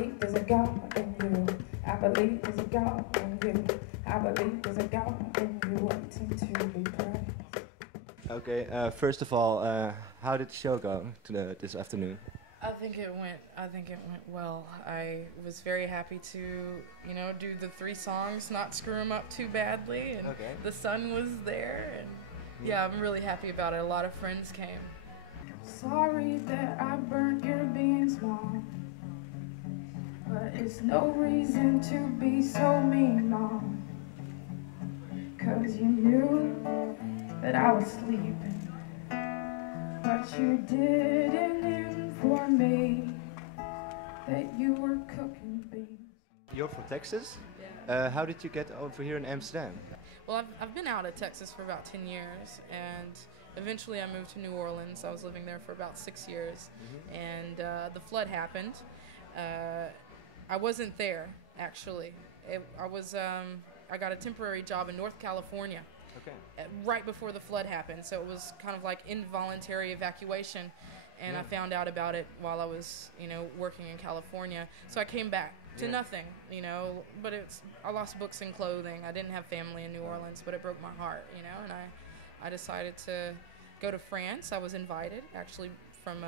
believe there's a God in you. I believe there's a God in you. I believe there's a God in you waiting to be praised. Okay, first of all, how did the show go this afternoon? I think it went well. I was very happy to, do the 3 songs, not screw them up too badly, and the sun was there, and yeah, I'm really happy about it. A lot of friends came. Sorry that I burnt your beans, Mom, but it's no reason to be so mean, Mom, 'cause you knew that I was sleeping, but you didn't inform me that you were cooking beans. You're from Texas? Yeah. How did you get over here in Amsterdam? Well, I've been out of Texas for about 10 years, and eventually I moved to New Orleans. I was living there for about 6 years, and the flood happened. I wasn't there, actually. I got a temporary job in North California. Okay. Right before the flood happened, so it was kind of like involuntary evacuation, and I found out about it while I was, working in California. So I came back to nothing, but I lost books and clothing. I didn't have family in New Orleans, but it broke my heart, and I decided to go to France. I was invited, actually, from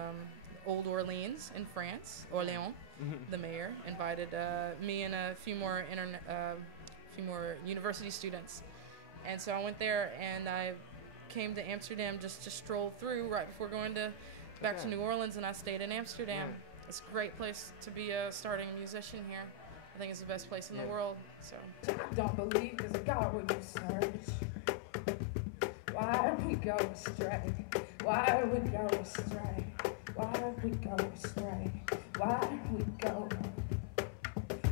Old Orleans in France, Orléans. The mayor invited me and a few more university students. And so I went there, and I came to Amsterdam just to stroll through right before going back to New Orleans, and I stayed in Amsterdam. Yeah. It's a great place to be a starting musician here. I think it's the best place in the world. So. Don't believe there's a God when you search. Why did we go astray? Why did we go astray? Why did we go astray? Why did we go?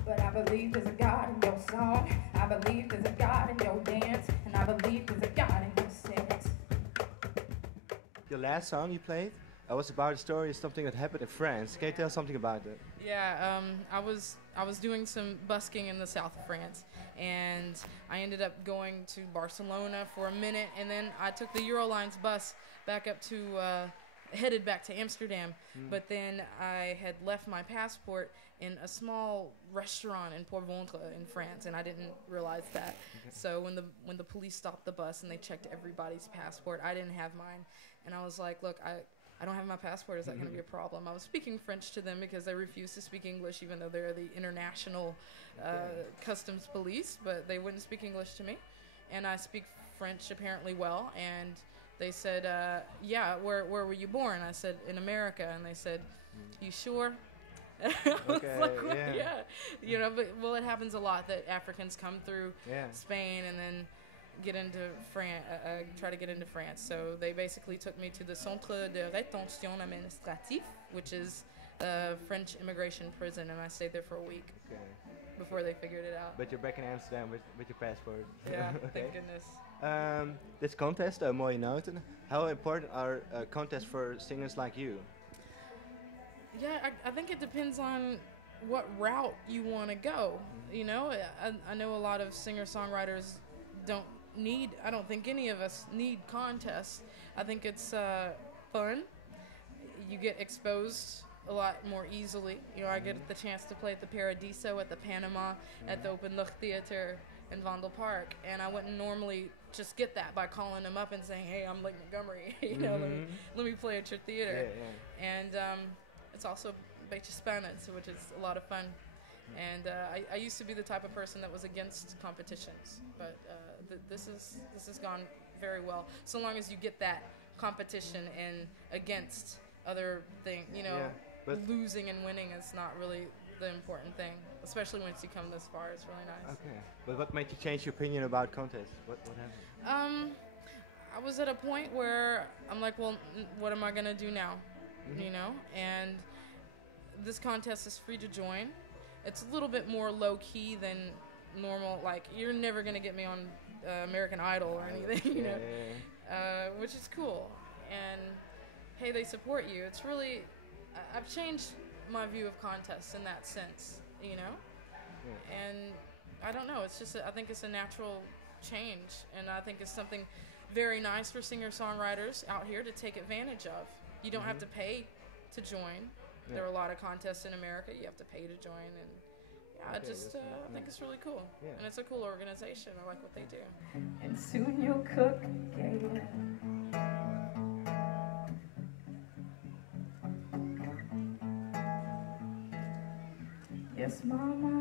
But I believe there's a God in your song. I believe there's a God in your dance. And I believe there's a God in your sins. Your last song you played was about a story of something that happened in France. Can you tell something about it? Yeah, I was doing some busking in the south of France, and I ended up going to Barcelona for a minute, and then I took the Eurolines bus back up to headed back to Amsterdam, but then I had left my passport in a small restaurant in Port-Ventre in France, and I didn't realize that. So when the police stopped the bus and they checked everybody's passport, I didn't have mine, and I was like, look, I don't have my passport. Is that going to be a problem? I was speaking French to them because they refused to speak English, even though they're the international customs police, but they wouldn't speak English to me. And I speak French apparently well, and they said, yeah, where were you born? I said, in America. And they said, you sure? I was like, well, yeah. But it happens a lot that Africans come through Spain and then get into France, try to get into France. So they basically took me to the Centre de Rétention Administrative, which is a French immigration prison, and I stayed there for a week before they figured it out. But you're back in Amsterdam with your passport. Yeah, thank goodness. This contest, Mooie Noten, how important are contests for singers like you? Yeah, I think it depends on what route you want to go. I know a lot of singer-songwriters I don't think any of us need contests. I think it's fun. You get exposed a lot more easily. I get the chance to play at the Paradiso, at the Panama, at the Open Lucht Theater in Vondel Park, and I wouldn't normally just get that by calling them up and saying, hey, I'm Lake Montgomery, let me play at your theater. And it's also Beetje Spannend, which is a lot of fun. And I used to be the type of person that was against competitions, but this has gone very well. So long as you get that competition and against other things, but losing and winning is not really the important thing, especially once you come this far. It's really nice. Okay, but what made you change your opinion about contests? What happened? I was at a point where I'm like, well, what am I gonna do now? And this contest is free to join. It's a little bit more low-key than normal. Like, you're never going to get me on American Idol or anything, which is cool. And, hey, they support you. It's really... I've changed my view of contests in that sense, And I don't know. It's just... I think it's a natural change. And I think it's something very nice for singer-songwriters out here to take advantage of. You don't have to pay to join. There are a lot of contests in America. You have to pay to join, and yeah, Okay, I think it's really cool. Yeah. And it's a cool organization. I like what they do. And soon you'll cook again. Yes, Mama,